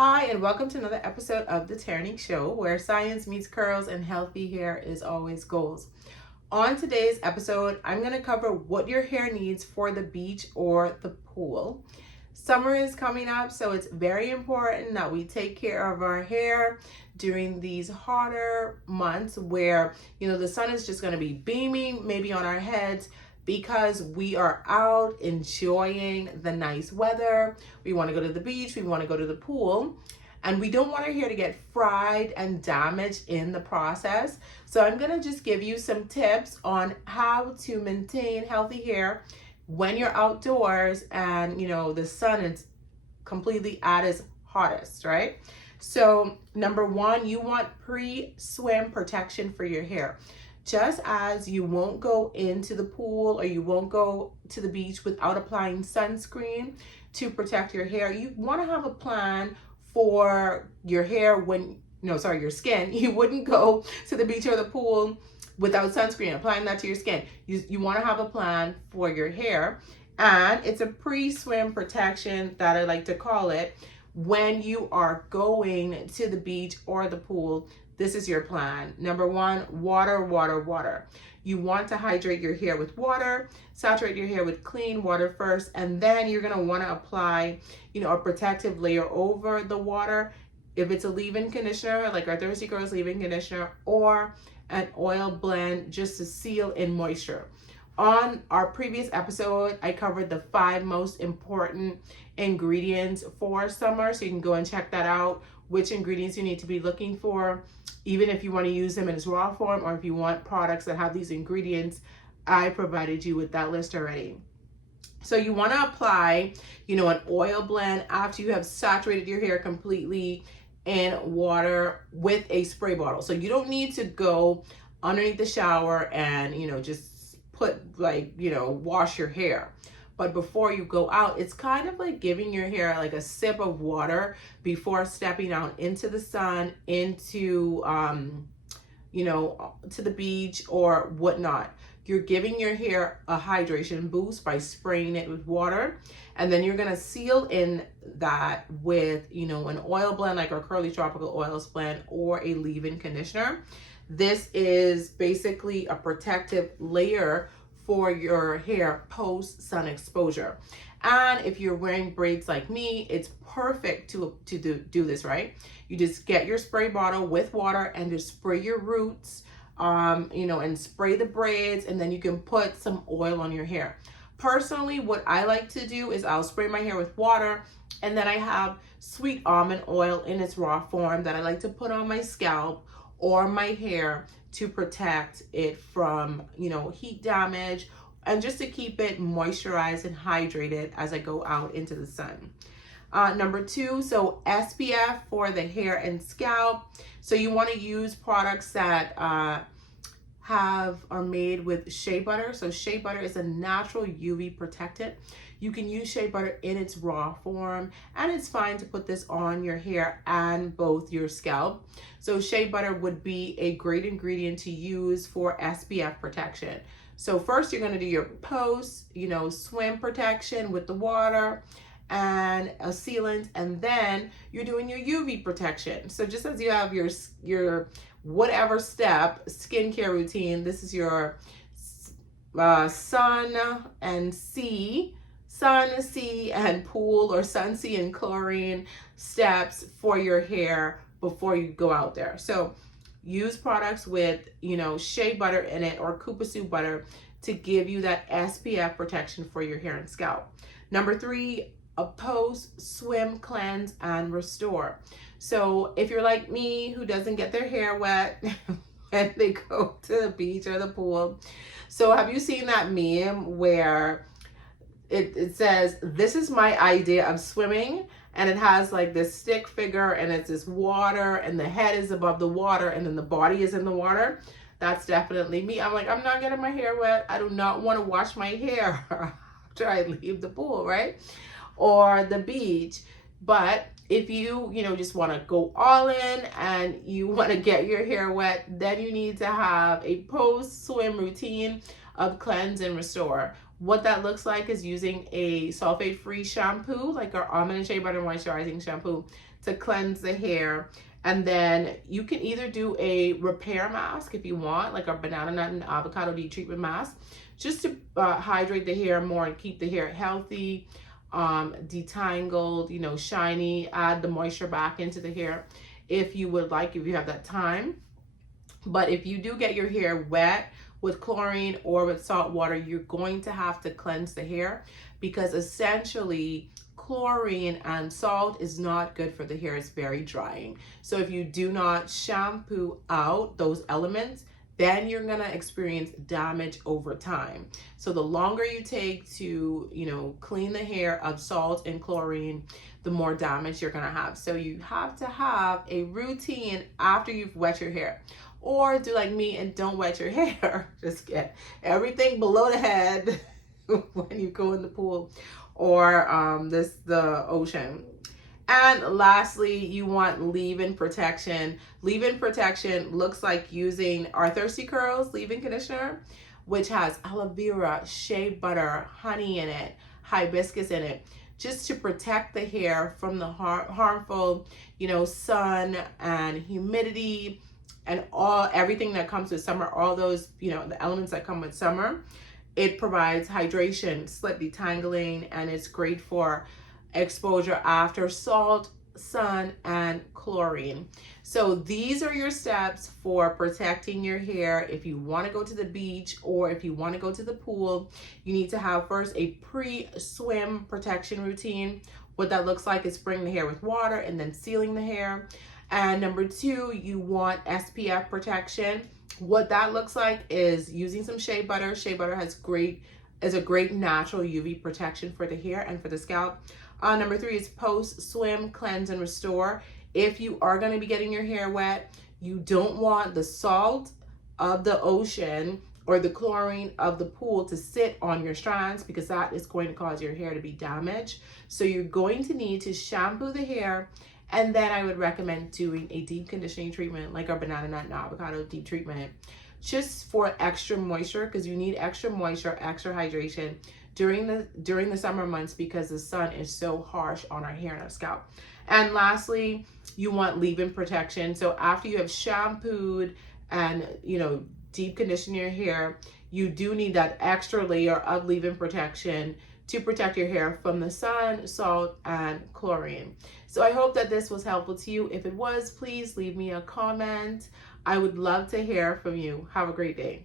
Hi, and welcome to another episode of The Ternique Show, where science meets curls and healthy hair is always goals. On today's episode, I'm going to cover what your hair needs for the beach or the pool. Summer is coming up, so it's very important that we take care of our hair during these hotter months where, the sun is just going to be beaming maybe on our heads because we are out enjoying the nice weather. We want to go to the beach, we want to go to the pool, and we don't want our hair to get fried and damaged in the process. So I'm going to just give you some tips on how to maintain healthy hair when you're outdoors and the sun is completely at its hottest, right? So number one, you want pre-swim protection for your hair. Just as you won't go into the pool or you won't go to the beach without applying sunscreen to protect your hair, you want to have a plan for your hair your skin. You wouldn't go to the beach or the pool without sunscreen, applying that to your skin. You want to have a plan for your hair, and it's a pre-swim protection that I like to call it. When you are going to the beach or the pool, this is your plan. Number one, water, water, water. You want to hydrate your hair with water, saturate your hair with clean water first, and then you're gonna wanna apply, a protective layer over the water. If it's a leave-in conditioner, like our Thirsty Girls leave-in conditioner, or an oil blend just to seal in moisture. On our previous episode, I covered the 5 most important ingredients for summer, so you can go and check that out, which ingredients you need to be looking for, even if you want to use them in its raw form or if you want products that have these ingredients. I provided you with that list already. So you want to apply, an oil blend after you have saturated your hair completely in water with a spray bottle. So you don't need to go underneath the shower and, just wash your hair. But before you go out, it's kind of like giving your hair like a sip of water before stepping out into the sun, into, to the beach or whatnot. You're giving your hair a hydration boost by spraying it with water. And then you're going to seal in that with, an oil blend like our Curly Tropical Oils blend or a leave-in conditioner. This is basically a protective layer for your hair post sun exposure. And if you're wearing braids like me, it's perfect to do this, right? You just get your spray bottle with water and just spray your roots, and spray the braids, and then you can put some oil on your hair. Personally, what I like to do is I'll spray my hair with water, and then I have sweet almond oil in its raw form that I like to put on my scalp or my hair to protect it from, heat damage, and just to keep it moisturized and hydrated as I go out into the sun. Number 2, so SPF for the hair and scalp. So you want to use products that are made with shea butter. So shea butter is a natural UV protectant. You can use shea butter in its raw form, and it's fine to put this on your hair and both your scalp. So shea butter would be a great ingredient to use for SPF protection. So first you're going to do your post, swim protection with the water and a sealant, and then you're doing your UV protection. So just as you have your whatever step skincare routine, this is your sun, sea, and pool, or sun, sea, and chlorine steps for your hair before you go out there. So use products with, shea butter in it or Kupasu butter to give you that SPF protection for your hair and scalp. Number 3, a post-swim cleanse and restore. So if you're like me who doesn't get their hair wet when they go to the beach or the pool, so have you seen that meme where it says, "This is my idea of swimming," and it has like this stick figure and it's this water and the head is above the water and then the body is in the water? That's definitely me. I'm like, I'm not getting my hair wet. I do not want to wash my hair after I leave the pool, right? Or the beach. But if you, just want to go all in and you want to get your hair wet, then you need to have a post-swim routine of cleanse and restore. What that looks like is using a sulfate-free shampoo, like our almond and shea butter moisturizing shampoo, to cleanse the hair. And then you can either do a repair mask if you want, like a banana nut and avocado deep treatment mask, just to hydrate the hair more and keep the hair healthy, detangled, you know, shiny, add the moisture back into the hair if you would like, if you have that time. But if you do get your hair wet with chlorine or with salt water, you're going to have to cleanse the hair, because essentially chlorine and salt is not good for the hair. It's very drying. So if you do not shampoo out those elements, then you're gonna experience damage over time. So the longer you take to, you know, clean the hair of salt and chlorine, the more damage you're gonna have. So you have to have a routine after you've wet your hair. Or do like me and don't wet your hair. Just get everything below the head when you go in the pool or the ocean. And lastly, you want leave-in protection. Leave-in protection looks like using our Thirsty Curls leave-in conditioner, which has aloe vera, shea butter, honey in it, hibiscus in it, just to protect the hair from the harmful, you know, sun and humidity and everything that comes with summer, all those, you know, the elements that come with summer. It provides hydration, slip detangling, and it's great for exposure after salt, sun, and chlorine. So these are your steps for protecting your hair. If you want to go to the beach or if you want to go to the pool, you need to have first a pre-swim protection routine. What that looks like is spraying the hair with water and then sealing the hair. And number two, you want SPF protection. What that looks like is using some shea butter. Shea butter is a great natural UV protection for the hair and for the scalp. Number three is post-swim cleanse and restore. If you are going to be getting your hair wet, you don't want the salt of the ocean or the chlorine of the pool to sit on your strands, because that is going to cause your hair to be damaged. So you're going to need to shampoo the hair. And then I would recommend doing a deep conditioning treatment like our banana nut and avocado deep treatment, just for extra moisture, because you need extra moisture, extra hydration during the summer months, because the sun is so harsh on our hair and our scalp. And lastly, you want leave-in protection. So after you have shampooed and, you know, deep condition your hair, you do need that extra layer of leave-in protection to protect your hair from the sun, salt, and chlorine. So I hope that this was helpful to you. If it was, please leave me a comment. I would love to hear from you. Have a great day.